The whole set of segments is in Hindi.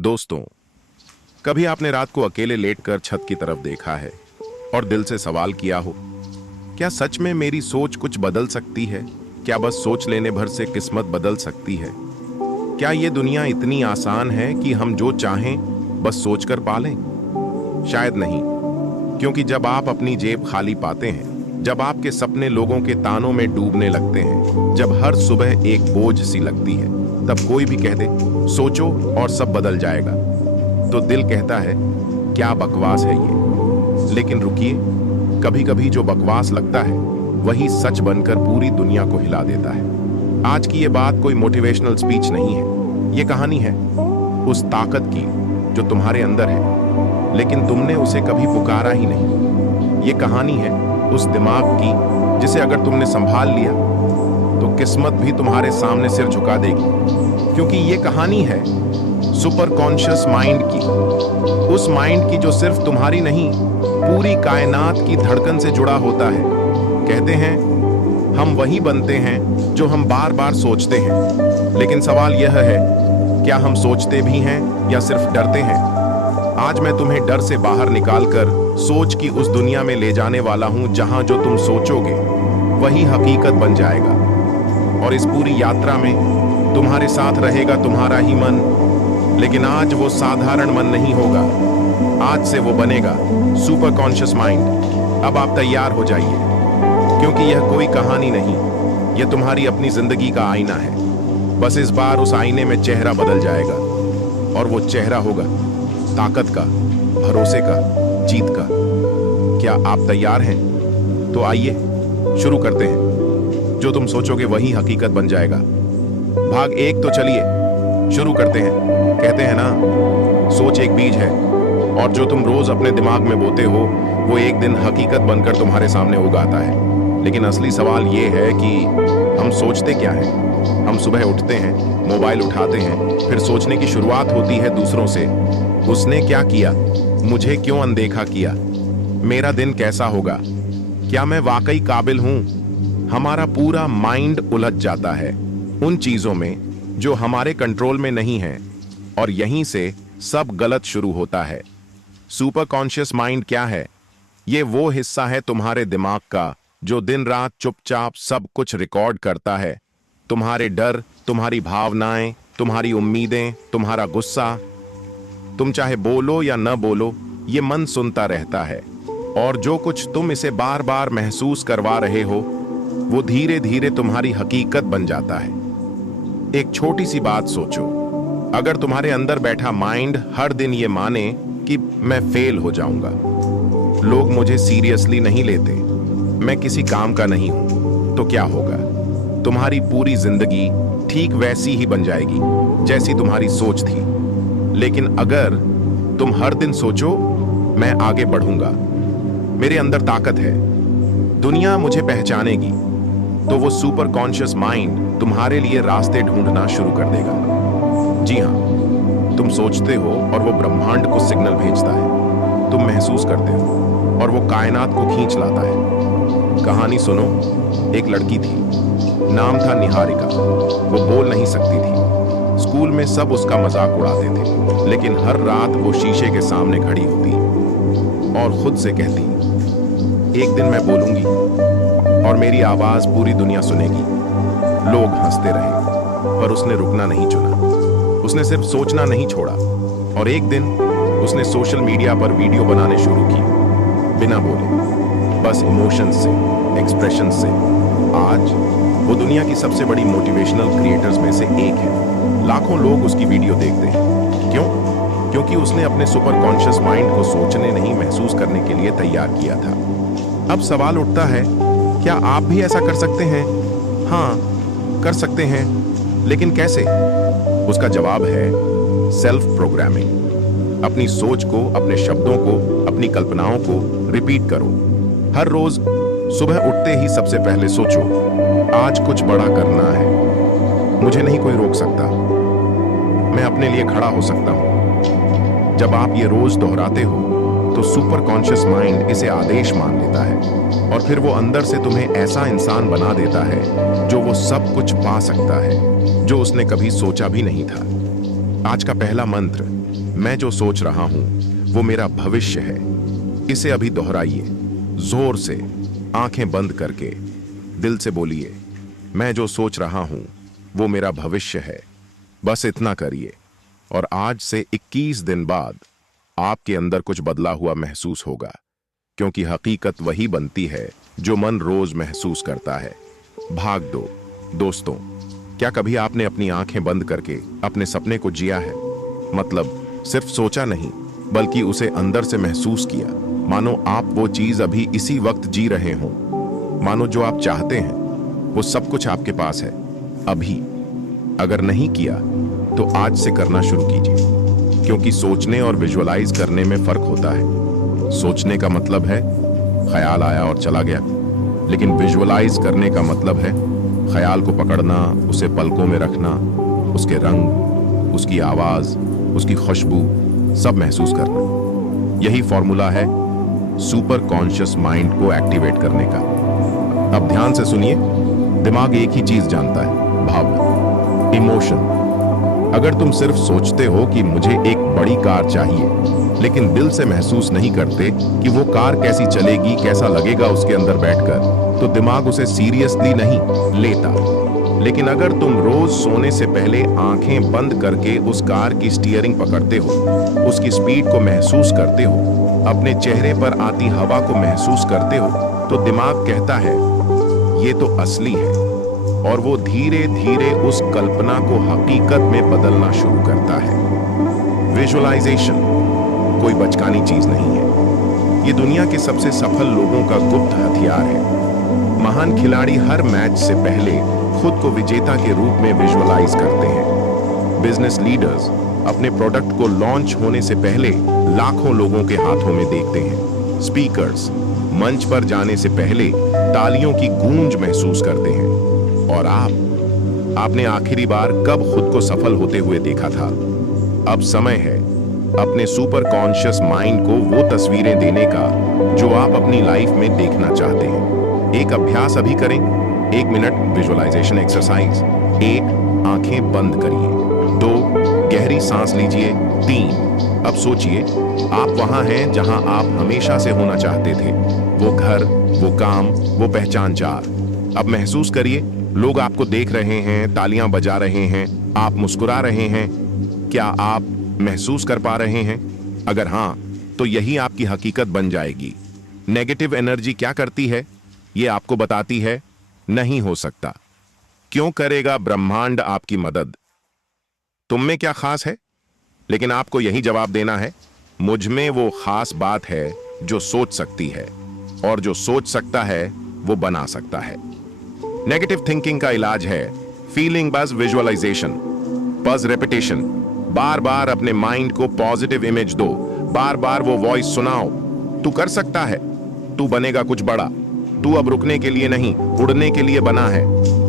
दोस्तों, कभी आपने रात को अकेले लेटकर छत की तरफ देखा है और दिल से सवाल किया हो, क्या सच में मेरी सोच कुछ बदल सकती है? क्या बस सोच लेने भर से किस्मत बदल सकती है? क्या ये दुनिया इतनी आसान है कि हम जो चाहें बस सोचकर पा लें? शायद नहीं, क्योंकि जब आप अपनी जेब खाली पाते हैं, जब आपके सपने लोगों के तानों में डूबने लगते हैं, जब हर सुबह एक बोझ सी लगती है, तब कोई भी कह दे सोचो और सब बदल जाएगा, तो दिल कहता है क्या बकवास है ये। लेकिन रुकिए, कभी कभी जो बकवास लगता है वही सच बनकर पूरी दुनिया को हिला देता है। आज की ये बात कोई मोटिवेशनल स्पीच नहीं है, ये कहानी है उस ताकत की जो तुम्हारे अंदर है, लेकिन तुमने उसे कभी पुकारा ही नहीं। ये कहानी है उस दिमाग की जिसे अगर तुमने संभाल लिया तो किस्मत भी तुम्हारे सामने सिर झुका देगी। क्योंकि ये कहानी है सुपर कॉन्शियस माइंड की, उस माइंड की जो सिर्फ तुम्हारी नहीं, पूरी कायनात की धड़कन से जुड़ा होता है। कहते हैं हम वही बनते हैं जो हम बार बार सोचते हैं, लेकिन सवाल यह है क्या हम सोचते भी हैं या सिर्फ डरते हैं? आज मैं तुम्हें डर से बाहर निकालकर सोच की उस दुनिया में ले जाने वाला हूं जहां जो तुम सोचोगे वही हकीकत बन जाएगा। और इस पूरी यात्रा में तुम्हारे साथ रहेगा तुम्हारा ही मन, लेकिन आज वो साधारण मन नहीं होगा, आज से वो बनेगा सुपर कॉन्शियस माइंड। अब आप तैयार हो जाइए, क्योंकि यह कोई कहानी नहीं, यह तुम्हारी अपनी जिंदगी का आईना है। बस इस बार उस आईने में चेहरा बदल जाएगा, और वो चेहरा होगा ताकत का, भरोसे का, जीत का। क्या आप तैयार हैं? तो आइए शुरू करते हैं। जो तुम सोचोगे वही हकीकत बन जाएगा। भाग 1 तो चलिए शुरू करते हैं। कहते हैं ना, सोच एक बीज है और जो तुम रोज अपने दिमाग में बोते हो वो एक दिन हकीकत बनकर तुम्हारे सामने उगाता है। लेकिन असली सवाल ये है कि हम सोचते क्या हैं? हम सुबह उठते हैं, मोबाइल उठाते हैं, फिर सोचने की शुरुआत होती है दूसरों से। उसने क्या किया? मुझे क्यों अनदेखा किया? मेरा दिन कैसा होगा? क्या मैं वाकई काबिल हूं? हमारा पूरा माइंड उलझ जाता है उन चीजों में जो हमारे कंट्रोल में नहीं है, और यहीं से सब गलत शुरू होता है। सुपर कॉन्शियस माइंड क्या है? ये वो हिस्सा है तुम्हारे दिमाग का जो दिन रात चुपचाप सब कुछ रिकॉर्ड करता है। तुम्हारे डर, तुम्हारी भावनाएं, तुम्हारी उम्मीदें, तुम्हारा गुस्सा। तुम चाहे बोलो या न बोलो, ये मन सुनता रहता है। और जो कुछ तुम इसे बार बार महसूस करवा रहे हो वो धीरे धीरे तुम्हारी हकीकत बन जाता है। एक छोटी सी बात सोचो, अगर तुम्हारे अंदर बैठा माइंड हर दिन ये माने कि मैं फेल हो जाऊंगा, लोग मुझे सीरियसली नहीं लेते, मैं किसी काम का नहीं हूं, तो क्या होगा? तुम्हारी पूरी जिंदगी ठीक वैसी ही बन जाएगी जैसी तुम्हारी सोच थी। लेकिन अगर तुम हर दिन सोचो मैं आगे बढ़ूंगा, मेरे अंदर ताकत है, दुनिया मुझे पहचानेगी, तो वो सुपर कॉन्शियस माइंड तुम्हारे लिए रास्ते ढूंढना शुरू कर देगा। जी हां, तुम सोचते हो और वो ब्रह्मांड को सिग्नल भेजता है, तुम महसूस करते हो और वो कायनात को खींच लाता है। कहानी सुनो, एक लड़की थी, नाम था निहारिका। वो बोल नहीं सकती थी, स्कूल में सब उसका मजाक उड़ाते थे, लेकिन हर रात वो शीशे के सामने खड़ी होती और खुद से कहती, एक दिन मैं बोलूंगी और मेरी आवाज पूरी दुनिया सुनेगी। लोग हंसते रहे, पर उसने रुकना नहीं चुना। उसने सिर्फ सोचना नहीं छोड़ा, और एक दिन उसने सोशल मीडिया पर वीडियो बनाने शुरू की, बिना बोले, बस इमोशंस से, एक्सप्रेशन से। आज वो दुनिया की सबसे बड़ी मोटिवेशनल क्रिएटर्स में से एक है। लाखों लोग उसकी वीडियो देखते हैं। क्यों? क्योंकि उसने अपने सुपर कॉन्शियस माइंड को सोचने नहीं, महसूस करने के लिए तैयार किया था। अब सवाल उठता है, क्या आप भी ऐसा कर सकते हैं? हाँ, कर सकते हैं, लेकिन कैसे? उसका जवाब है सेल्फ प्रोग्रामिंग। अपनी सोच को, अपने शब्दों को, अपनी कल्पनाओं को रिपीट करो। हर रोज सुबह उठते ही सबसे पहले सोचो, आज कुछ बड़ा करना है, मुझे नहीं कोई रोक सकता, मैं अपने लिए खड़ा हो सकता हूं। जब आप ये रोज दोहराते हो तो सुपर कॉन्शियस माइंड इसे आदेश मान लेता है, और फिर वो अंदर से तुम्हें ऐसा इंसान बना देता है जो वो सब कुछ पा सकता है जो उसने कभी सोचा भी नहीं था। आज का पहला मंत्र, मैं जो सोच रहा हूं वो मेरा भविष्य है। इसे अभी दोहराइए, जोर से, आंखें बंद करके, दिल से बोलिए, मैं जो सोच रहा हूं वो मेरा भविष्य है। बस इतना करिए और आज से 21 दिन बाद आपके अंदर कुछ बदला हुआ महसूस होगा, क्योंकि हकीकत वही बनती है जो मन रोज महसूस करता है। भाग दो दोस्तों, क्या कभी आपने अपनी आंखें बंद करके अपने सपने को जिया है? मतलब सिर्फ सोचा नहीं, बल्कि उसे अंदर से महसूस किया, मानो आप वो चीज अभी इसी वक्त जी रहे हों। मानो जो आप चाहते हैं वो सब कुछ आपके पास है अभी। अगर नहीं किया तो आज से करना शुरू कीजिए, क्योंकि सोचने और विजुअलाइज करने में फर्क होता है। सोचने का मतलब है ख्याल आया और चला गया, लेकिन विजुअलाइज करने का मतलब है ख्याल को पकड़ना, उसे पलकों में रखना, उसके रंग, उसकी आवाज, उसकी खुशबू सब महसूस करना। यही फॉर्मूला है सुपर कॉन्शियस माइंड को एक्टिवेट करने का। अब ध्यान से सुनिए, दिमाग एक ही चीज जानता है, भावना, इमोशन। अगर तुम सिर्फ सोचते हो कि मुझे एक बड़ी कार चाहिए, लेकिन दिल से महसूस नहीं करते कि वो कार कैसी चलेगी, कैसा लगेगा उसके अंदर बैठकर, तो दिमाग उसे सीरियसली नहीं लेता। लेकिन अगर तुम रोज सोने से पहले आंखें बंद करके उस कार की स्टीयरिंग पकड़ते हो, उसकी स्पीड को महसूस करते हो, अपने चेहरे पर आती हवा को महसूस करते हो, तो दिमाग कहता है ये तो असली है, और वो धीरे धीरे उस कल्पना को हकीकत में बदलना शुरू करता है। विजुअलाइजेशन कोई बचकानी चीज नहीं है, ये दुनिया के सबसे सफल लोगों का गुप्त हथियार है। महान खिलाड़ी हर मैच से पहले खुद को विजेता के रूप में विजुअलाइज करते हैं। बिजनेस लीडर्स अपने प्रोडक्ट को लॉन्च होने से पहले लाखों लोगों के हाथों में देखते हैं। स्पीकर्स मंच पर जाने से पहले तालियों की गूंज महसूस करते हैं। और आपने आखिरी बार कब खुद को सफल होते हुए देखा था? अब समय है अपने सुपर कॉन्शियस माइंड को वो तस्वीरें देने का जो आप अपनी लाइफ में देखना चाहते हैं। एक अभ्यास अभी करें, 1 मिनट विजुअलाइजेशन एक्सरसाइज। 1, आंखें बंद करिए। 2, गहरी सांस लीजिए। 3, अब सोचिए आप वहां हैं जहां आप हमेशा से होना चाहते थे। वो घर, वो काम, वो पहचान। 4, अब महसूस करिए लोग आपको देख रहे हैं, तालियां बजा रहे हैं, आप मुस्कुरा रहे हैं। क्या आप महसूस कर पा रहे हैं? अगर हां, तो यही आपकी हकीकत बन जाएगी। नेगेटिव एनर्जी क्या करती है? ये आपको बताती है नहीं हो सकता। क्यों करेगा ब्रह्मांड आपकी मदद? तुम में क्या खास है? लेकिन आपको यही जवाब देना है, मुझ में वो खास बात है जो सोच सकती है, और जो सोच सकता है वो बना सकता है। नेगेटिव थिंकिंग का इलाज है फीलिंग बज विजुअलाइजेशन, बज रेपिटेशन। बार बार अपने माइंड को पॉजिटिव इमेज दो, बार बार वो वॉइस सुनाओ, तू कर सकता है, तू बनेगा कुछ बड़ा, तू अब रुकने के लिए नहीं उड़ने के लिए बना है।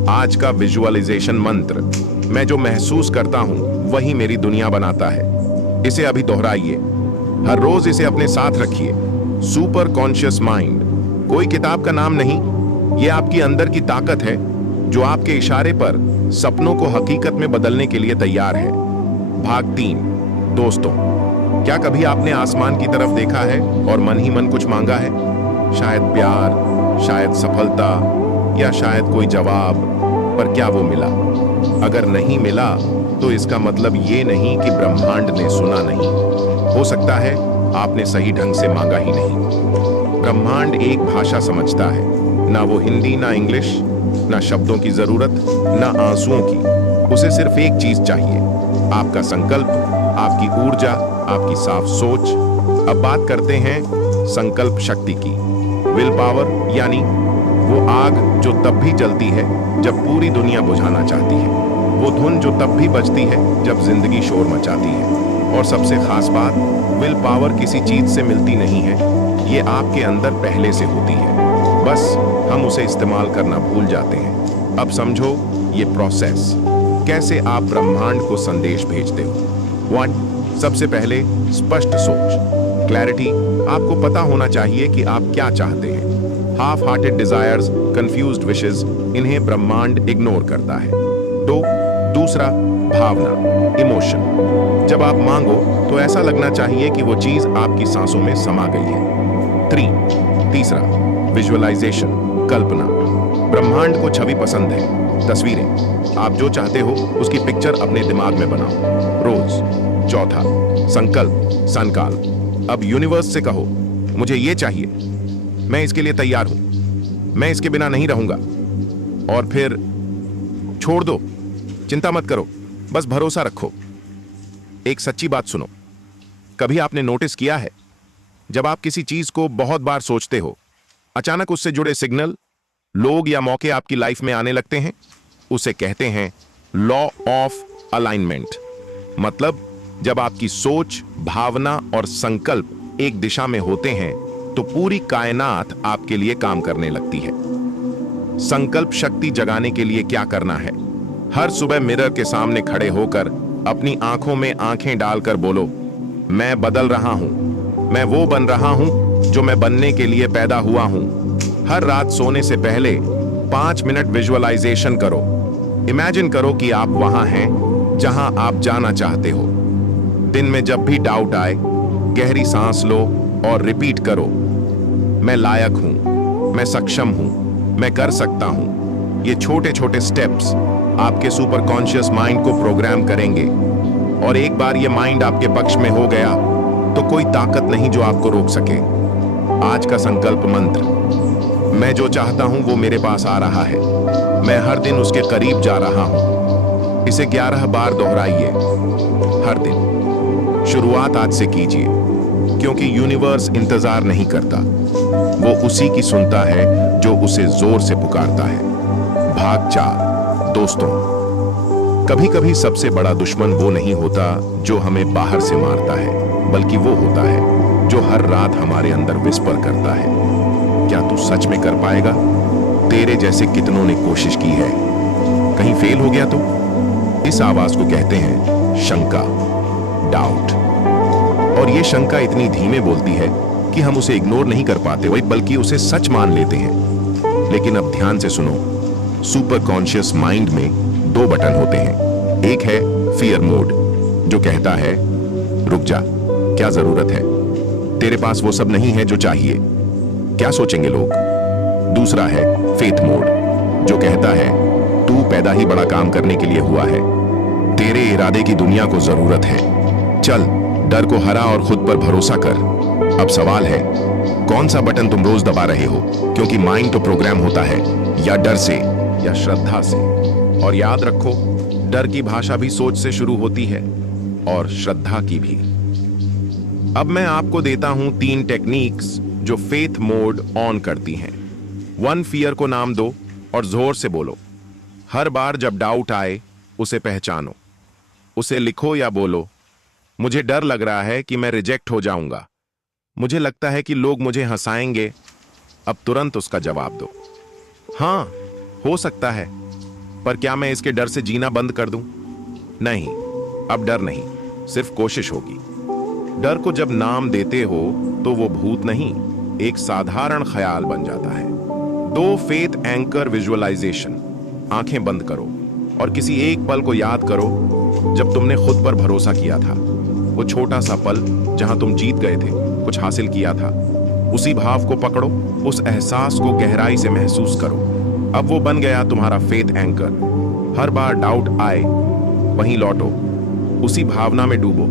आज का विजुअलाइजेशन मंत्र, मैं जो महसूस करता हूं वही मेरी दुनिया बनाता है। इसे अभी दोहराइए, हर रोज इसे अपने साथ रखिए। सुपर कॉन्शियस माइंड कोई किताब का नाम नहीं, ये आपकी अंदर की ताकत है जो आपके इशारे पर सपनों को हकीकत में बदलने के लिए तैयार है। भाग 3, दोस्तों, क्या कभी आपने आसमान की तरफ देखा है और मन ही मन कुछ मांगा है? शायद प्यार, शायद सफलता, या शायद कोई जवाब, पर क्या वो मिला? अगर नहीं मिला तो इसका मतलब ये नहीं कि ब्रह्मांड ने सुना नहीं, हो सकता है आपने सही ढंग से मांगा ही नहीं। ब्रह्मांड एक भाषा समझता है, ना वो हिंदी, ना इंग्लिश, ना शब्दों की जरूरत, ना आंसुओं की। उसे सिर्फ एक चीज चाहिए, आपका संकल्प, आपकी ऊर्जा, आपकी साफ सोच। अब बात करते हैं संकल्प शक्ति की। विल पावर, यानी वो आग जो तब भी जलती है जब पूरी दुनिया बुझाना चाहती है, वो धुन जो तब भी बजती है जब जिंदगी शोर मचाती है। और सबसे खास बात, विल पावर किसी चीज से मिलती नहीं है, ये आपके अंदर पहले से होती है, बस हम उसे इस्तेमाल करना भूल जाते हैं। अब समझो ये प्रोसेस, कैसे आप ब्रह्मांड को संदेश भेजते हो। 1, सबसे पहले स्पष्ट सोच, क्लैरिटी। आपको पता होना चाहिए कि आप क्या चाहते हैं। Half hearted desires, confused wishes, इन्हें ब्रह्मांड इग्नोर करता है। 2, दूसरा, भावना। इमोशन। जब आप मांगो तो ऐसा लगना चाहिए कि वो चीज आपकी सांसों में समा गई है। तीसरा, विजुअलाइजेशन, कल्पना। ब्रह्मांड को छवि पसंद है, तस्वीरें। आप जो चाहते हो उसकी पिक्चर अपने दिमाग में बनाओ रोज। चौथा, संकल्प, संकाल। अब यूनिवर्स से कहो, मुझे ये चाहिए, मैं इसके लिए तैयार हूं, मैं इसके बिना नहीं रहूंगा। और फिर छोड़ दो, चिंता मत करो, बस भरोसा रखो। एक सच्ची बात सुनो, कभी आपने नोटिस किया है जब आप किसी चीज को बहुत बार सोचते हो, अचानक उससे जुड़े सिग्नल, लोग या मौके आपकी लाइफ में आने लगते हैं? उसे कहते हैं लॉ ऑफ अलाइनमेंट। मतलब जब आपकी सोच, भावना और संकल्प एक दिशा में होते हैं तो पूरी कायनात आपके लिए काम करने लगती है। संकल्प शक्ति जगाने के लिए क्या करना है? हर सुबह मिरर के सामने खड़े होकर अपनी आंखों में आंखें डालकर बोलो, मैं बदल रहा हूं, मैं वो बन रहा हूं जो मैं बनने के लिए पैदा हुआ हूं। हर रात सोने से पहले 5 मिनट विजुअलाइजेशन करो। इमेजिन करो कि आप वहां हैं जहां आप जाना चाहते हो। दिन में जब भी डाउट आए, गहरी सांस लो और रिपीट करो, मैं लायक हूं, मैं सक्षम हूं, मैं कर सकता हूं। ये छोटे छोटे स्टेप्स आपके सुपर कॉन्शियस माइंड को प्रोग्राम करेंगे, और एक बार ये माइंड आपके पक्ष में हो गया तो कोई ताकत नहीं जो आपको रोक सके। आज का संकल्प मंत्र, मैं जो चाहता हूं वो मेरे पास आ रहा है, मैं हर दिन उसके करीब जा रहा हूं। इसे 11 बार दोहराइए हर दिन। शुरुआत आज से कीजिए, क्योंकि यूनिवर्स इंतजार नहीं करता, वो उसी की सुनता है जो उसे जोर से पुकारता है। भाग 4, दोस्तों। कभी कभी सबसे बड़ा दुश्मन वो नहीं होता जो हमें बाहर से मारता है, बल्कि वो होता है जो हर रात हमारे अंदर विस्पर करता है, क्या तू सच में कर पाएगा? तेरे जैसे कितनों ने कोशिश की है, कहीं फेल हो गया तो? इस आवाज को कहते हैं शंका, डाउट। और ये शंका इतनी धीमे बोलती है कि हम उसे इग्नोर नहीं कर पाते, वही बल्कि उसे सच मान लेते हैं। लेकिन अब ध्यान से सुनो, सुपर कॉन्शियस माइंड में 2 बटन होते हैं। एक है फियर मोड, जो कहता है रुक जा, क्या जरूरत है, तेरे पास वो सब नहीं है जो चाहिए, क्या सोचेंगे लोग। दूसरा है फेथ मोड, जो कहता है तू पैदा ही बड़ा काम करने के लिए हुआ है, तेरे इरादे की दुनिया को जरूरत है, चल डर को हरा और खुद पर भरोसा कर। अब सवाल है, कौन सा बटन तुम रोज दबा रहे हो? क्योंकि माइंड तो प्रोग्राम होता है या डर से या श्रद्धा से। और याद रखो, डर की भाषा भी सोच से शुरू होती है, और श्रद्धा की भी। अब मैं आपको देता हूं 3 टेक्निक्स जो फेथ मोड ऑन करती हैं। 1 फियर को नाम दो और जोर से बोलो। हर बार जब डाउट आए उसे पहचानो, उसे लिखो या बोलो, मुझे डर लग रहा है कि मैं रिजेक्ट हो जाऊंगा, मुझे लगता है कि लोग मुझे हंसाएंगे। अब तुरंत उसका जवाब दो, हां हो सकता है, पर क्या मैं इसके डर से जीना बंद कर दूं? नहीं, अब डर नहीं, सिर्फ कोशिश होगी। डर को जब नाम देते हो तो वो भूत नहीं, एक साधारण ख्याल बन जाता है। 2 फेथ एंकर विजुअलाइजेशन। आंखें बंद करो और किसी एक पल को याद करो जब तुमने खुद पर भरोसा किया था। वो छोटा सा पल जहां तुम जीत गए थे, कुछ हासिल किया था। उसी भाव को पकड़ो, उस एहसास को गहराई से महसूस करो। अब वो बन गया तुम्हारा फेथ एंकर। हर बार डाउट आए वहीं लौटो, उसी भावना में डूबो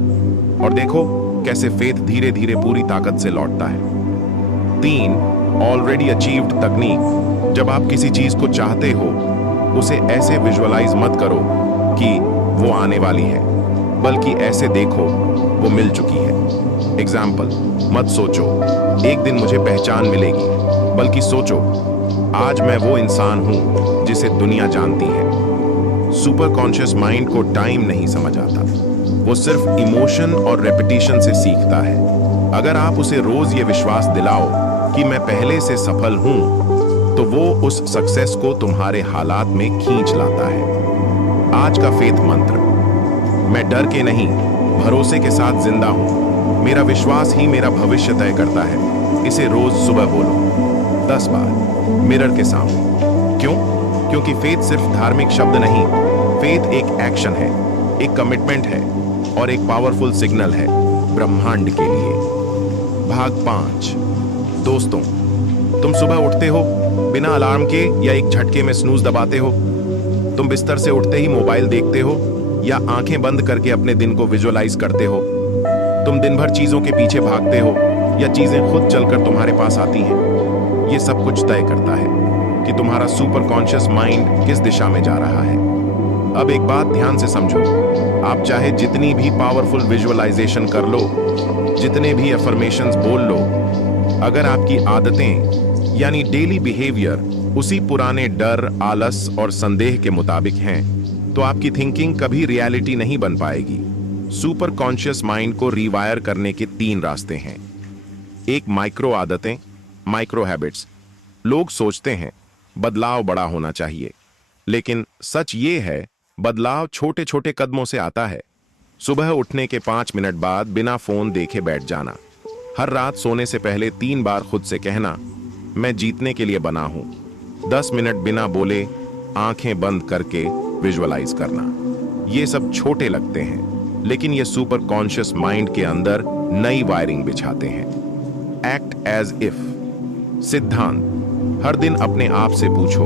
और देखो कैसे फेथ धीरे धीरे पूरी ताकत से लौटता है। 3 ऑलरेडी अचीव्ड तकनीक। जब आप किसी चीज को चाहते हो, उसे ऐसे विजुअलाइज मत करो कि वो आने वाली है, बल्कि ऐसे देखो वो मिल चुकी है। एग्जाम्पल, मत सोचो एक दिन मुझे पहचान मिलेगी, बल्कि सोचो आज मैं वो इंसान हूं जिसे दुनिया जानती है। सुपर कॉन्शियस माइंड को टाइम नहीं समझ आता, वो सिर्फ इमोशन और रेपिटेशन से सीखता है। अगर आप उसे रोज ये विश्वास दिलाओ कि मैं पहले से सफल हूं, तो वो उस सक्सेस को तुम्हारे हालात में खींच लाता है। आज का फेथ मंत्र, मैं डर के नहीं, भरोसे के साथ जिंदा हूं, मेरा विश्वास ही मेरा भविष्य तय करता है। इसे रोज सुबह बोलो 10 बार मिरर के सामने। क्यों? क्योंकि फेथ सिर्फ धार्मिक शब्द नहीं, फेथ एक एक्शन है। एक कमिटमेंट है और एक पावरफुल सिग्नल है ब्रह्मांड के लिए। भाग 5। दोस्तों, तुम सुबह उठते हो बिना अलार्म के या एक झटके में स्नूज दबाते हो? तुम बिस्तर से उठते ही मोबाइल देखते हो या आंखें बंद करके अपने दिन को विजुअलाइज करते हो? तुम दिन भर चीजों के पीछे भागते हो या चीजें खुद चलकर तुम्हारे पास आती हैं? ये सब कुछ तय करता है कि तुम्हारा सुपर कॉन्शियस माइंड किस दिशा में जा रहा है। अब एक बात ध्यान से समझो, आप चाहे जितनी भी पावरफुल विजुअलाइजेशन कर लो, जितने भी अफर्मेशंस बोल लो, अगर आपकी आदतें यानी डेली बिहेवियर उसी पुराने डर, आलस और संदेह के मुताबिक हैं, तो आपकी थिंकिंग कभी रियलिटी नहीं बन पाएगी। सुपर कॉन्शियस माइंड को रीवायर करने के 3 रास्ते हैं। एक, माइक्रो आदतें, माइक्रो हैबिट्स। लोग सोचते हैं बदलाव बड़ा होना चाहिए, लेकिन सच ये है बदलाव छोटे छोटे कदमों से आता है। सुबह उठने के 5 मिनट बाद बिना फोन देखे बैठ जाना। हर रात सोने से पहले 3 बार खुद से कहना, मैं जीतने के लिए बना हूं। 10 मिनट बिना बोले आंखें बंद करके विजुअलाइज करना। ये सब छोटे लगते हैं, लेकिन ये सुपर कॉन्शियस माइंड के अंदर नई वायरिंग बिछाते हैं। एक्ट एज इफ सिद्धांत। हर दिन अपने आप से पूछो,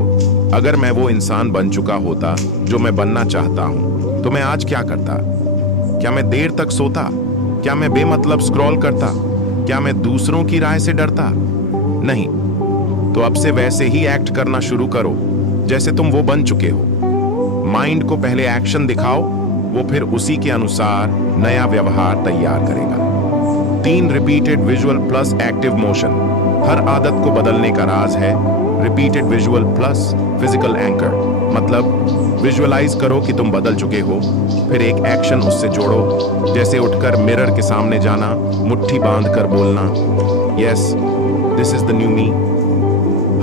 अगर मैं वो इंसान बन चुका होता जो मैं बनना चाहता हूं, तो मैं आज क्या करता? क्या मैं देर तक सोता? क्या मैं बेमतलब स्क्रॉल करता? क्या मैं दूसरों की राय से डरता? नहीं। तो अब से वैसे ही एक्ट करना शुरू करो जैसे तुम वो बन चुके हो। माइंड को पहले एक्शन दिखाओ, वो फिर उसी के अनुसार नया व्यवहार तैयार करेगा। 3, repeated visual plus active motion. हर आदत को बदलने का राज है repeated visual plus physical anchor. मतलब विजुअलाइज करो कि तुम बदल चुके हो, फिर एक एक्शन उससे जोड़ो, जैसे उठकर मिरर के सामने जाना, मुट्ठी बांध कर बोलना, yes this is the new me.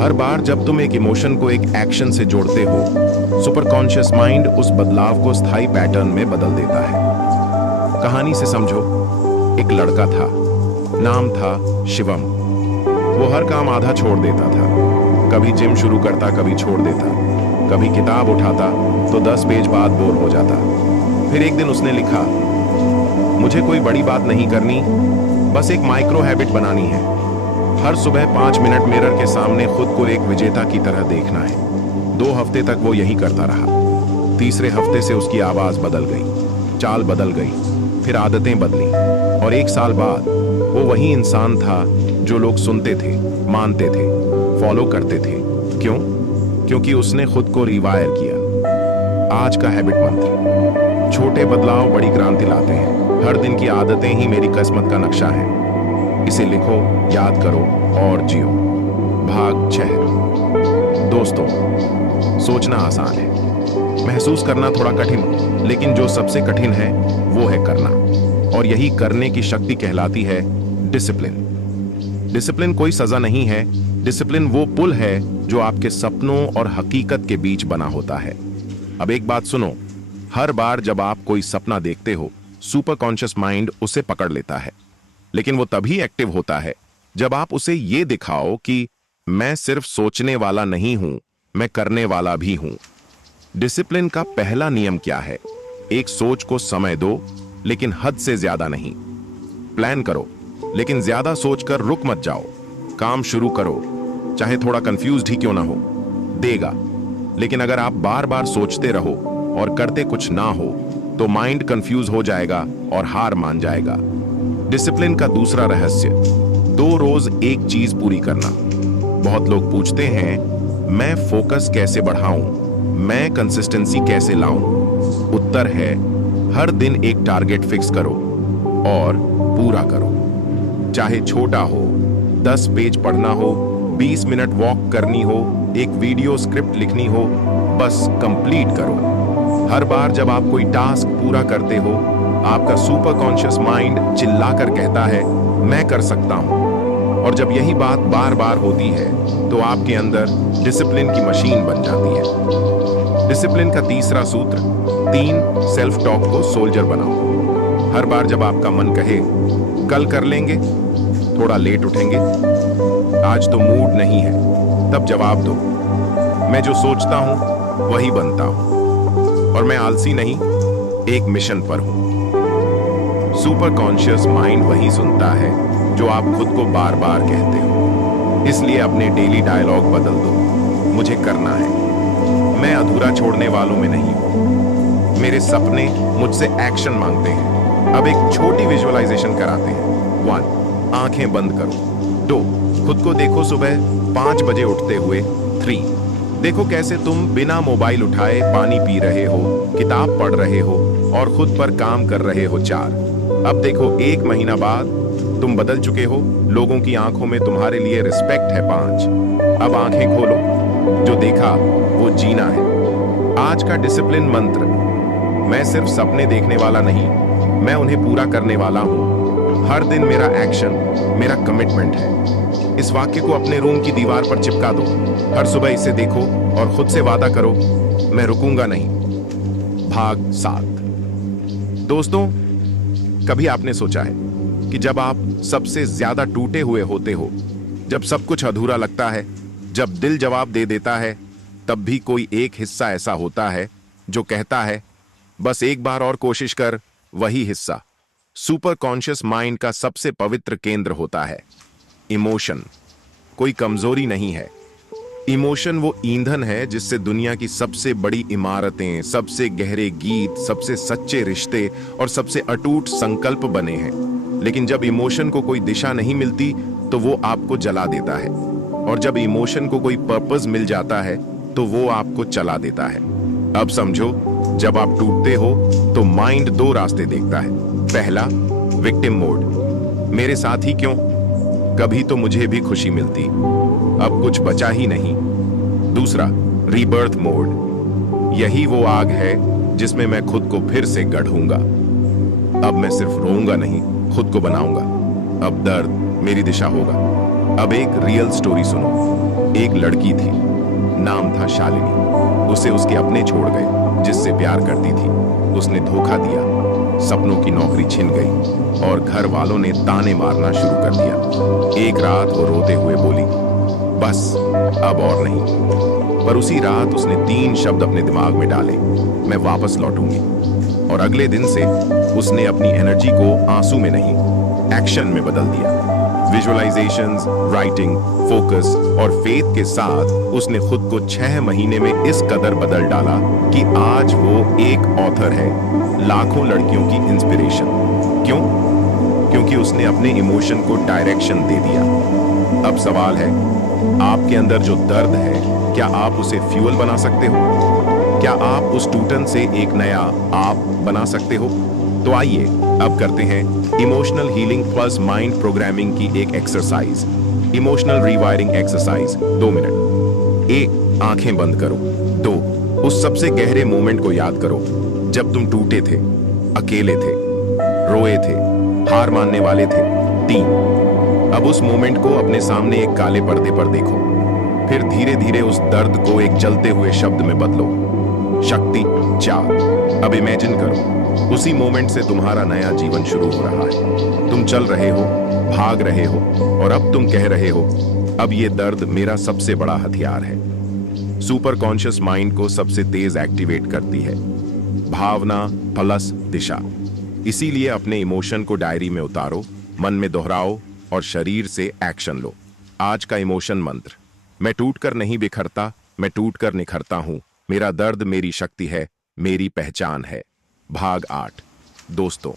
हर बार जब तुम एक इमोशन को एक एक्शन से जोड़ते हो, सुपर कॉन्शियस माइंड उस बदलाव को स्थायी पैटर्न में बदल देता है। कहानी से समझो, एक लड़का था, नाम था शिवम। वो हर काम आधा छोड़ देता था। कभी जिम शुरू करता, कभी छोड़ देता, कभी किताब उठाता तो 10 पेज बाद बोर हो जाता। फिर एक दिन उसने लिखा, मुझे कोई बड़ी बात नहीं करनी, बस एक माइक्रो हैबिट बनानी है। हर सुबह 5 मिनट मिरर के सामने खुद को एक विजेता की तरह देखना है। 2 हफ्ते तक वो यही करता रहा। तीसरे हफ्ते से उसकी आवाज बदल गई, चाल बदल गई, फिर आदतें बदली, और 1 साल बाद वो वही इंसान था जो लोग सुनते थे, मानते थे, फॉलो करते थे। क्यों? क्योंकि उसने खुद को रिवायर किया। आज का हैबिट मंत्र, छोटे बदलाव बड़ी क्रांति लाते हैं। हर दिन की आदतें ही मेरी किस्मत का नक्शा है। इसे लिखो, याद करो और जियो। भाग 6। दोस्तों, सोचना आसान है, महसूस करना थोड़ा कठिन, लेकिन जो सबसे कठिन है वो है करना, और यही करने की शक्ति कहलाती है डिसिप्लिन। डिसिप्लिन कोई सजा नहीं है, डिसिप्लिन वो पुल है जो आपके सपनों और हकीकत के बीच बना होता है। अब एक बात सुनो, हर बार जब आप कोई सपना देखते हो, सुपर कॉन्शियस माइंड उसे पकड़ लेता है, लेकिन वो तभी एक्टिव होता है जब आप उसे ये दिखाओ कि मैं सिर्फ सोचने वाला नहीं हूं, मैं करने वाला भी हूं। डिसिप्लिन का पहला नियम क्या है? एक सोच को समय दो, लेकिन हद से ज्यादा नहीं। प्लान करो, लेकिन ज्यादा सोचकर रुक मत जाओ। काम शुरू करो, चाहे थोड़ा कंफ्यूज्ड ही क्यों ना हो, देगा। लेकिन अगर आप बार बार सोचते रहो और करते कुछ ना हो, तो माइंड कंफ्यूज हो जाएगा और हार मान जाएगा। डिसिप्लिन का दूसरा रहस्य, 2 रोज एक चीज पूरी करना। बहुत लोग पूछते हैं, मैं फोकस कैसे बढ़ाऊं, मैं कंसिस्टेंसी कैसे लाऊं? उत्तर है, हर दिन एक टारगेट फिक्स करो और पूरा करो। चाहे छोटा हो, 10 पेज पढ़ना हो, 20 मिनट वॉक करनी हो, एक वीडियो स्क्रिप्ट लिखनी हो, बस कंप्लीट करो। हर बार जब आप कोई टास्क पूरा करते हो, आपका सुपर कॉन्शियस माइंड चिल्लाकर कहता है, मैं कर सकता हूं। और जब यही बात बार बार होती है, तो आपके अंदर डिसिप्लिन की मशीन बन जाती है। डिसिप्लिन का तीसरा सूत्र, 3 सेल्फ टॉक को सोल्जर बनाओ। हर बार जब आपका मन कहे, कल कर लेंगे, थोड़ा लेट उठेंगे, आज तो मूड नहीं है, तब जवाब दो, मैं जो सोचता हूं वही बनता हूं। और मैं आलसी नहीं, एक मिशन पर हूं। सुपर कॉन्शियस माइंड वही सुनता है जो आप खुद को बार बार कहते हो। इसलिए अपने डेली डायलॉग बदल दो। मुझे करना है। मैं अधूरा छोड़ने वालों में नहीं हूं। मेरे सपने मुझसे एक्शन मांगते हैं। अब एक छोटी विजुअलाइजेशन कराते हैं। 1, आंखें बंद करो। 2, खुद को देखो सुबह 5 बजे उठते हुए। 3, देखो कैसे तुम बिना मोबाइल उठाए पानी पी रहे हो, किताब पढ़ रहे हो और खुद पर काम कर रहे हो। 4, अब देखो 1 महीना बाद तुम बदल चुके हो। लोगों की आंखों में तुम्हारे लिए रिस्पेक्ट है। 5, अब आंखें खोलो। जो देखा वो जीना है। आज का डिसिप्लिन मंत्र। मैं सिर्फ सपने देखने वाला नहीं, मैं उन्हें पूरा करने वाला हूं। हर दिन मेरा एक्शन मेरा कमिटमेंट है। इस वाक्य को अपने रूम की दीवार पर चिपका दो। हर सुबह इसे देखो और खुद से वादा करो, मैं रुकूंगा नहीं। भाग 7। दोस्तों, कभी आपने सोचा है कि जब आप सबसे ज्यादा टूटे हुए होते हो, जब सब कुछ अधूरा लगता है, जब दिल जवाब दे देता है, तब भी कोई एक हिस्सा ऐसा होता है जो कहता है बस एक बार और कोशिश कर। वही हिस्सा सुपर कॉन्शियस माइंड का सबसे पवित्र केंद्र होता है। इमोशन कोई कमजोरी नहीं है। इमोशन वो ईंधन है जिससे दुनिया की सबसे बड़ी इमारतें, सबसे गहरे गीत, सबसे सच्चे रिश्ते और सबसे अटूट संकल्प बने हैं। लेकिन जब इमोशन को कोई दिशा नहीं मिलती तो वो आपको जला देता है, और जब इमोशन को कोई पर्पस मिल जाता है तो वो आपको चला देता है। अब समझो, जब आप टूटते हो तो माइंड 2 रास्ते देखता है। पहला, विक्टिम मोड। मेरे साथ ही क्यों, कभी तो मुझे भी खुशी मिलती, अब कुछ बचा ही नहीं। दूसरा, रीबर्थ मोड। यही वो आग है जिसमें मैं खुद को फिर से गढ़ूंगा। अब मैं सिर्फ रोऊंगा नहीं, खुद को बनाऊंगा। अब दर्द मेरी दिशा होगा। अब एक रियल स्टोरी सुनो। एक लड़की थी, नाम था शालिनी। उसे उसके अपने छोड़ गए जिससे प्यार करती थी। उसने धोखा दिया, सपनों की नौकरी छिन गई और घर वालों ने ताने मारना शुरू कर दिया। एक रात वो रोते हुए बोली, बस अब और नहीं। पर उसी रात उसने 3 शब्द अपने दिमाग में डाले, मैं वापस लौटूंगी। और अगले दिन से उसने अपनी एनर्जी को आंसू में नहीं, एक्शन में बदल दिया। विजुअलाइजेशंस, राइटिंग, फोकस और फेथ के साथ उसने खुद को 6 महीने में इस कदर बदल डाला कि आज वो एक ऑथर है, लाखों लड़कियों की इंस्पिरेशन। क्यों? क्योंकि उसने अपने इमोशन को डायरेक्शन दे दिया। अब सवाल है, आपके अंदर जो दर्द है, क्या आप उसे फ्यूल बना सकते हो? क्या आप उस टूटन से एक नया आप बना सकते हो? तो आइए अब करते हैं emotional healing plus mind programming की एक exercise. Emotional rewiring exercise 2 minute. 1, आंखें बंद करो। 2, उस सबसे गहरे मोमेंट को याद करो जब तुम टूटे थे, अकेले थे, रोए थे, हार मानने वाले थे। 3, अब उस मोमेंट को अपने सामने एक काले पर्दे पर देखो। फिर धीरे धीरे उस दर्द को एक जलते हुए शब्द में बदलो, शक्ति। 4, अब इमेजिन करो उसी मोमेंट से तुम्हारा नया जीवन शुरू हो रहा है। तुम चल रहे हो, भाग रहे हो और अब तुम कह रहे हो, अब ये दर्द मेरा सबसे बड़ा हथियार है। सुपर कॉन्शियस माइंड को सबसे तेज एक्टिवेट करती है भावना प्लस दिशा। इसीलिए अपने इमोशन को डायरी में उतारो, मन में दोहराओ और शरीर से एक्शन लो। आज का इमोशन मंत्र, मैं टूटकर नहीं बिखरता, मैं टूटकर निखरता हूं। मेरा दर्द मेरी शक्ति है, मेरी पहचान है। भाग 8। दोस्तों,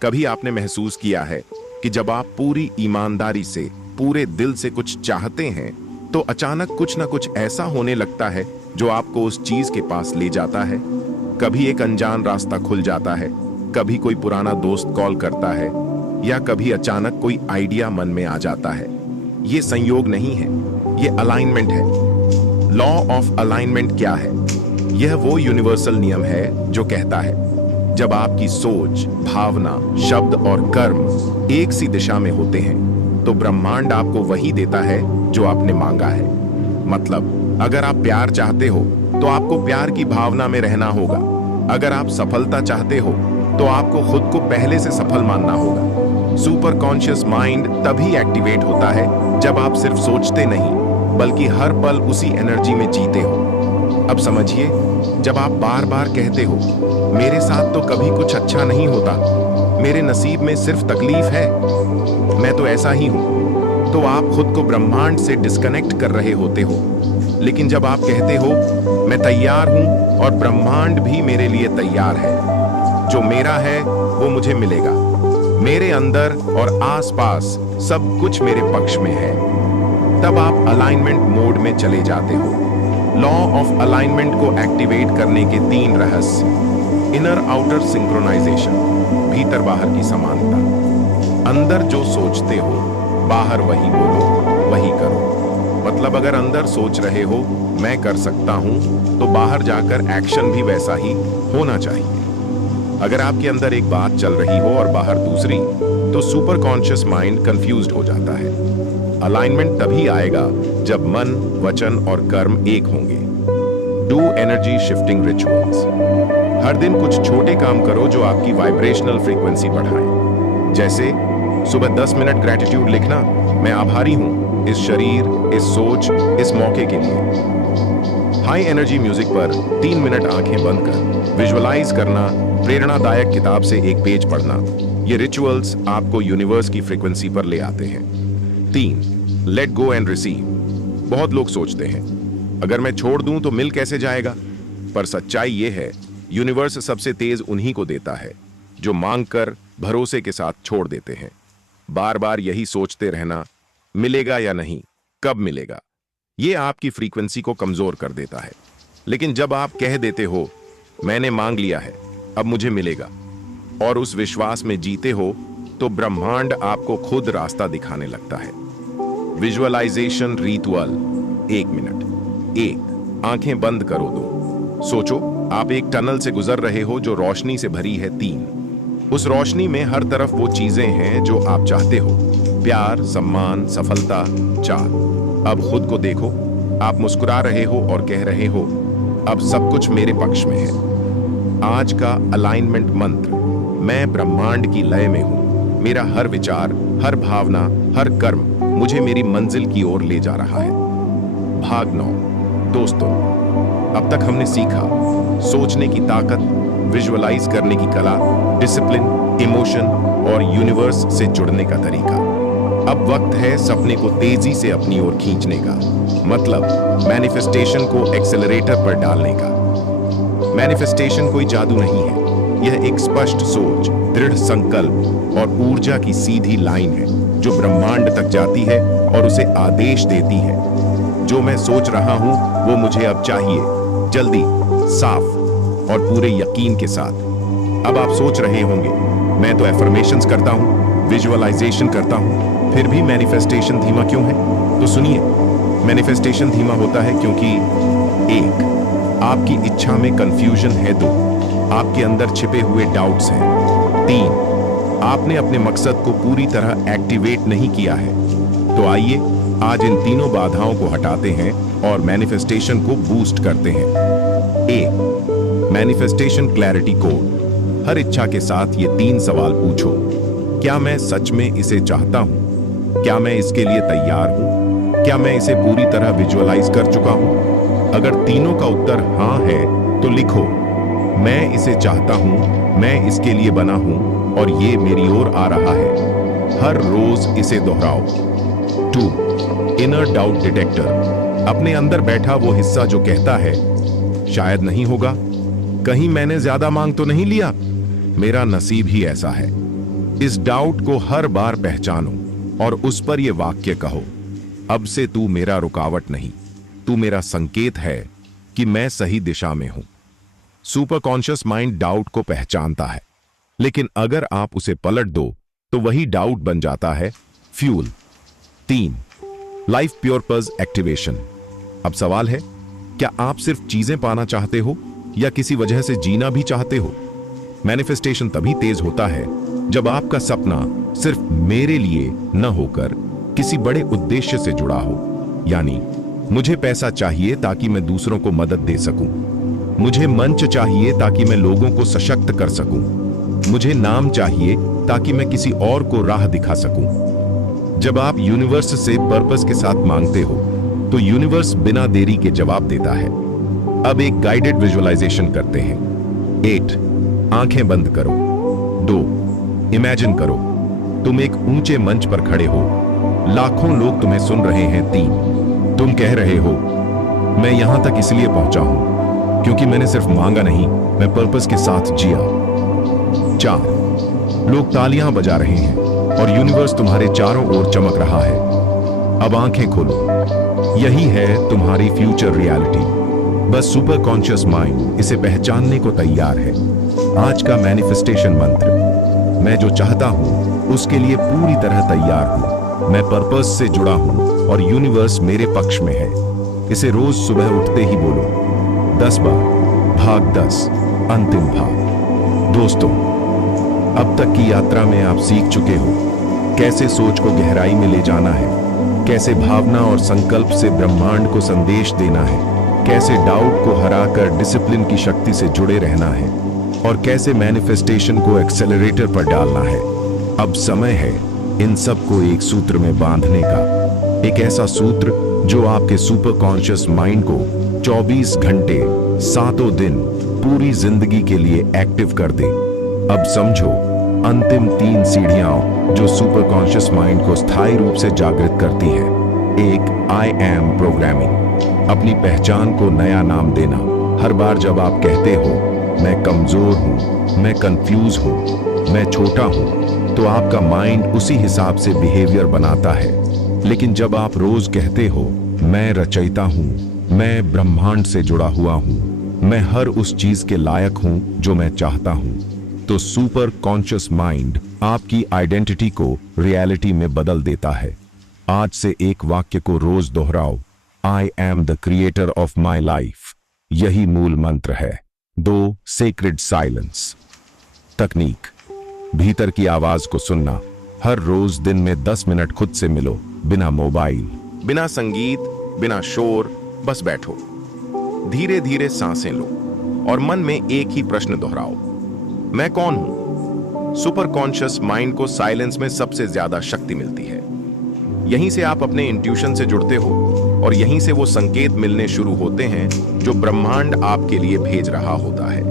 कभी आपने महसूस किया है कि जब आप पूरी ईमानदारी से, पूरे दिल से कुछ चाहते हैं तो अचानक कुछ ना कुछ ऐसा होने लगता है जो आपको उस चीज के पास ले जाता है। कभी एक अनजान रास्ता खुल जाता है, कभी कोई पुराना दोस्त कॉल करता है, या कभी अचानक कोई आइडिया मन में आ जाता है। ये संयोग नहीं है, ये अलाइनमेंट है। लॉ ऑफ अलाइनमेंट क्या है? यह वो यूनिवर्सल नियम है जो कहता है जब आपकी सोच, भावना, शब्द और कर्म एक सी दिशा में होते हैं तो ब्रह्मांड आपको वही देता है जो आपने मांगा है। मतलब, अगर आप प्यार चाहते हो तो आपको प्यार की भावना में रहना होगा। अगर आप सफलता चाहते हो तो आपको खुद को पहले से सफल मानना होगा। सुपर कॉन्शियस माइंड तभी एक्टिवेट होता है जब आप सिर्फ सोचते नहीं बल्कि हर पल उसी एनर्जी में जीते हो। अब समझिए, जब आप बार बार कहते हो मेरे साथ तो कभी कुछ अच्छा नहीं होता, मेरे नसीब में सिर्फ तकलीफ है, मैं तो ऐसा ही हूं, तो आप खुद को ब्रह्मांड से डिस्कनेक्ट कर रहे होते हो। लेकिन जब आप कहते हो मैं तैयार हूं और ब्रह्मांड भी मेरे लिए तैयार है, जो मेरा है वो मुझे मिलेगा, मेरे अंदर और आसपास सब कुछ मेरे पक्ष में है, तब आप अलाइनमेंट मोड में चले जाते हो। लॉ ऑफ अलाइनमेंट को एक्टिवेट करने के 3 रहस्य: इनर आउटर सिंक्रोनाइजेशन, भीतर बाहर की समानता, अंदर जो सोचते हो बाहर वही बोलो, वही करो। मतलब अगर अंदर सोच रहे हो मैं कर सकता हूं, तो बाहर जाकर एक्शन भी वैसा ही होना चाहिए। अगर आपके अंदर एक बात चल रही हो और बाहर दूसरी, तो सुपर कॉन्शियस माइंड कंफ्यूज्ड हो जाता है। अलाइनमेंट तभी आएगा जब मन, वचन और कर्म एक होंगे। Do energy shifting rituals. हर दिन कुछ छोटे काम करो जो आपकी वाइब्रेशनल फ्रीक्वेंसी बढ़ाएं। जैसे सुबह 10 मिनट ग्रेटिट्यूड लिखना, मैं आभारी हूं इस शरीर, इस सोच, इस मौके के लिए। हाई एनर्जी म्यूजिक पर 3 मिनट आंखें बंद कर विजुअलाइज करना, प्रेरणादायक किताब से एक पेज पढ़ना। ये रिचुअल्स आपको यूनिवर्स की फ्रीक्वेंसी पर ले आते हैं। 3. Let go and receive. बहुत लोग सोचते हैं अगर मैं छोड़ दूं तो मिल कैसे जाएगा, पर सच्चाई यह है यूनिवर्स सबसे तेज उन्हीं को देता है जो मांग कर भरोसे के साथ छोड़ देते हैं। बार बार यही सोचते रहना मिलेगा या नहीं, कब मिलेगा, यह आपकी फ्रीक्वेंसी को कमजोर कर देता है। लेकिन जब आप कह देते हो मैंने मांग लिया है, अब मुझे मिलेगा, और उस विश्वास में जीते हो, तो ब्रह्मांड आपको खुद रास्ता दिखाने लगता है। Visualization ritual. 1 मिनट। 1. आंखें बंद करो। 2. सोचो आप एक टनल से गुजर रहे हो जो रोशनी से भरी है। 3. उस रोशनी में हर तरफ वो चीजें हैं जो आप चाहते हो, प्यार, सम्मान, सफलता। 4. अब खुद को देखो, आप मुस्कुरा रहे हो और कह रहे हो अब सब कुछ मेरे पक्ष में है। आज का अलाइनमेंट मंत्र: मैं ब्रह्मांड की लय में हूं, मेरा हर विचार, हर भावना, हर कर्म मुझे मेरी मंजिल की ओर ले जा रहा है। भाग 9। दोस्तों, अब तक हमने सीखा सोचने की ताकत, विजुअलाइज करने की कला, डिसिप्लिन, इमोशन और यूनिवर्स से जुड़ने का तरीका। अब वक्त है सपने को तेजी से अपनी ओर खींचने का, मतलब मैनिफेस्टेशन को एक्सेलरेटर पर डालने का। मैनिफेस्टेशन कोई जादू नहीं है, यह एक स्पष्ट सोच, दृढ़ संकल्प और ऊर्जा की सीधी लाइन है जो ब्रह्मांड तक जाती है और उसे आदेश देती है जो मैं सोच रहा हूं वो मुझे अब चाहिए, जल्दी, साफ और पूरे यकीन के साथ। अब आप सोच रहे होंगे मैं तो एफर्मेशंस करता हूं, विजुअलाइजेशन करता हूं, फिर भी मैनिफेस्टेशन धीमा क्यों है? तो सुनिए, मैनिफेस्टेशन धीमा होता है क्योंकि 1. आपकी इच्छा में कंफ्यूजन है। 2. आपके अंदर छिपे हुए डाउट्स हैं। 3. आपने अपने मकसद को पूरी तरह एक्टिवेट नहीं किया है। तो आइए आज इन तीनों बाधाओं को हटाते हैं और मैनिफेस्टेशन को बूस्ट करते हैं। ए. Manifestation clarity code. हर इच्छा के साथ ये 3 सवाल पूछो। क्या मैं सच में इसे चाहता हूं? क्या मैं इसके लिए तैयार हूं? क्या मैं इसे पूरी तरह विजुअलाइज कर चुका हूं? अगर तीनों का उत्तर हाँ है तो लिखो मैं इसे चाहता हूं, मैं इसके लिए बना हूं और ये मेरी ओर आ रहा है। हर रोज इसे दोहराओ। 2. Inner doubt detector. अपने अंदर बैठा वो हिस्सा जो कहता है शायद नहीं होगा, कहीं मैंने ज्यादा मांग तो नहीं लिया, मेरा नसीब ही ऐसा है। इस डाउट को हर बार पहचानो और उस पर यह वाक्य कहो, अब से तू मेरा रुकावट नहीं, तू मेरा संकेत है कि मैं सही दिशा में हूं। सुपर कॉन्शियस माइंड डाउट को पहचानता है, लेकिन अगर आप उसे पलट दो तो वही डाउट बन जाता है फ्यूल। 3. Life purpose activation. अब सवाल है, क्या आप सिर्फ चीजें पाना चाहते हो या किसी वजह से जीना भी चाहते हो? मैनिफेस्टेशन तभी तेज होता है जब आपका सपना सिर्फ मेरे लिए न होकर किसी बड़े उद्देश्य से जुड़ा हो। यानी मुझे पैसा चाहिए ताकि मैं दूसरों को मदद दे सकूं, मुझे मंच चाहिए ताकि मैं लोगों को सशक्त कर सकूं, मुझे नाम चाहिए ताकि मैं किसी और को राह दिखा सकूं। जब आप यूनिवर्स से पर्पस के साथ मांगते हो तो यूनिवर्स बिना देरी के जवाब देता है। अब एक गाइडेड विजुअलाइजेशन करते हैं। 8 आंखें बंद करो। 2 इमेजिन करो तुम एक ऊंचे मंच पर खड़े हो, लाखों लोग तुम्हें सुन रहे हैं। 3 तुम कह रहे हो मैं यहां तक इसलिए पहुंचा हूं क्योंकि मैंने सिर्फ मांगा नहीं, मैं पर्पस के साथ जिया। 4 लोग तालियां बजा रहे हैं और यूनिवर्स तुम्हारे चारों ओर चमक रहा है। अब आंखें खोलो, यही है तुम्हारी फ्यूचर रियलिटी। बस सुपर कॉन्शियस माइंड इसे पहचानने को तैयार है। आज का मैनिफेस्टेशन मंत्र, मैं जो चाहता हूं उसके लिए पूरी तरह तैयार हूं। मैं पर्पस से जुड़ा हूं और यूनिवर्स मेरे पक्ष में है। इसे रोज सुबह उठते ही बोलो 10 बार। भाग 10 अंतिम भाग। दोस्तों, अब तक की यात्रा में आप सीख चुके हो कैसे सोच को गहराई में ले जाना है, कैसे भावना और संकल्प से ब्रह्मांड को संदेश देना है, कैसे डाउट को हराकर डिसिप्लिन की शक्ति से जुड़े रहना है और कैसे मैनिफेस्टेशन को एक्सेलरेटर पर डालना है। अब समय है इन सब को एक सूत्र में बांधने का, एक ऐसा सूत्र जो आपके सुपर कॉन्शियस माइंड को 24 घंटे 7 दिन पूरी जिंदगी के लिए एक्टिव कर दे। अब समझो अंतिम 3 सीढ़ियां जो सुपर कॉन्शियस माइंड को स्थायी रूप से जागृत करती है। 1 आई एम प्रोग्रामिंग, अपनी पहचान को नया नाम देना। हर बार जब आप कहते हो मैं कमजोर हूं, मैं कंफ्यूज हूं, मैं छोटा हूं, तो आपका माइंड उसी हिसाब से बिहेवियर बनाता है। लेकिन जब आप रोज कहते हो मैं रचयिता हूं, मैं ब्रह्मांड से जुड़ा हुआ हूं, मैं हर उस चीज के लायक हूं जो मैं चाहता हूं, तो सुपर कॉन्शियस माइंड आपकी आइडेंटिटी को रियलिटी में बदल देता है। आज से एक वाक्य को रोज दोहराओ, I am the creator of my life. यही मूल मंत्र है। 2 सेक्रेड साइलेंस तकनीक, भीतर की आवाज को सुनना। हर रोज दिन में 10 मिनट खुद से मिलो, बिना मोबाइल, बिना संगीत, बिना शोर, बस बैठो। धीरे धीरे सांसें लो और मन में एक ही प्रश्न दोहराओ, मैं कौन हूं? सुपर कॉन्शियस माइंड को साइलेंस में सबसे ज्यादा शक्ति मिलती है। यहीं से आप अपने इंट्यूशन से जुड़ते हो और यहीं से वो संकेत मिलने शुरू होते हैं जो ब्रह्मांड आपके लिए भेज रहा होता है।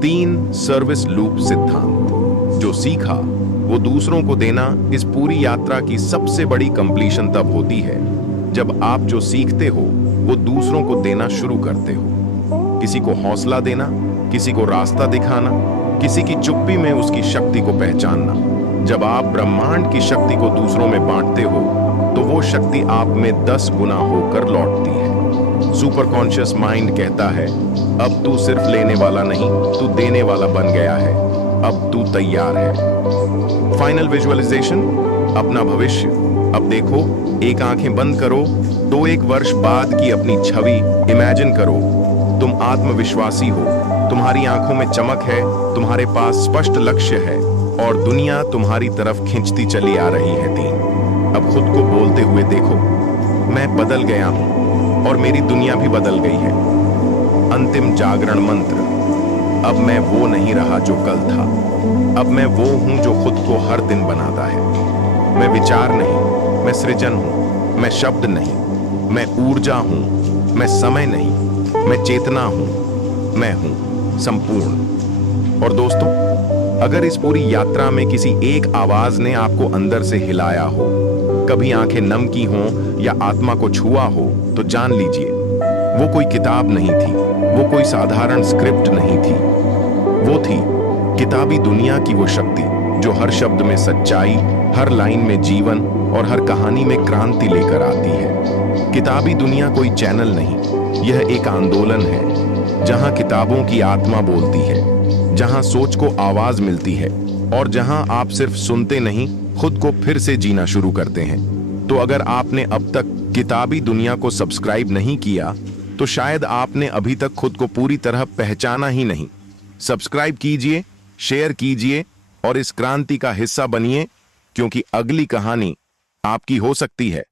3 सर्विस लूप सिद्धांत, जो सीखा वो दूसरों को देना। इस पूरी यात्रा की सबसे बड़ी कंप्लीशन तब होती है जब आप जो सीखते हो वो दूसरों को देना शुरू करते हो। किसी को हौसला देना, किसी को रास्ता दिखाना, किसी की चुप्पी में उसकी शक्ति को पहचानना। जब आप ब्रह्मांड की शक्ति को दूसरों में बांटते हो तो वो शक्ति आप में 10 गुना होकर लौटती है। सुपर कॉन्शियस माइंड कहता है अब तू सिर्फ लेने वाला नहीं, तू देने वाला बन गया है। अब तू तैयार है। फाइनल विजुअलाइजेशन, अपना भविष्य। अब देखो, एक आंखें बंद करो तो 1 वर्ष बाद की अपनी छवि इमेजिन करो। तुम आत्मविश्वासी हो, तुम्हारी आंखों में चमक है, तुम्हारे पास स्पष्ट लक्ष्य है और दुनिया तुम्हारी तरफ खींचती चली आ रही है। 3 अब खुद को बोलते हुए देखो, मैं बदल गया हूं और मेरी दुनिया भी बदल गई है। अंतिम जागरण मंत्र, अब मैं वो नहीं रहा जो कल था, अब मैं वो हूं जो खुद को हर दिन बनाता है। मैं विचार नहीं, मैं सृजन हूं। मैं शब्द नहीं, मैं ऊर्जा हूं। मैं समय नहीं, मैं चेतना हूं। मैं हूं संपूर्ण। और दोस्तों, अगर इस पूरी यात्रा में किसी एक आवाज ने आपको अंदर से हिलाया हो, कभी आंखें नम की हों या आत्मा को छुआ हो, तो जान लीजिए वो कोई किताब नहीं थी, वो कोई साधारण स्क्रिप्ट नहीं थी। वो थी किताबी दुनिया की वो शक्ति जो हर शब्द में सच्चाई, हर लाइन में जीवन और हर कहानी में क्रांति लेकर आती है। किताबी दुनिया कोई चैनल नहीं, यह एक आंदोलन है जहां किताबों की आत्मा बोलती है, जहां सोच को आवाज मिलती है और जहां आप सिर्फ सुनते नहीं, खुद को फिर से जीना शुरू करते हैं। तो अगर आपने अब तक किताबी दुनिया को सब्सक्राइब नहीं किया तो शायद आपने अभी तक खुद को पूरी तरह पहचाना ही नहीं। सब्सक्राइब कीजिए, शेयर कीजिए और इस क्रांति का हिस्सा बनिए, क्योंकि अगली कहानी आपकी हो सकती है।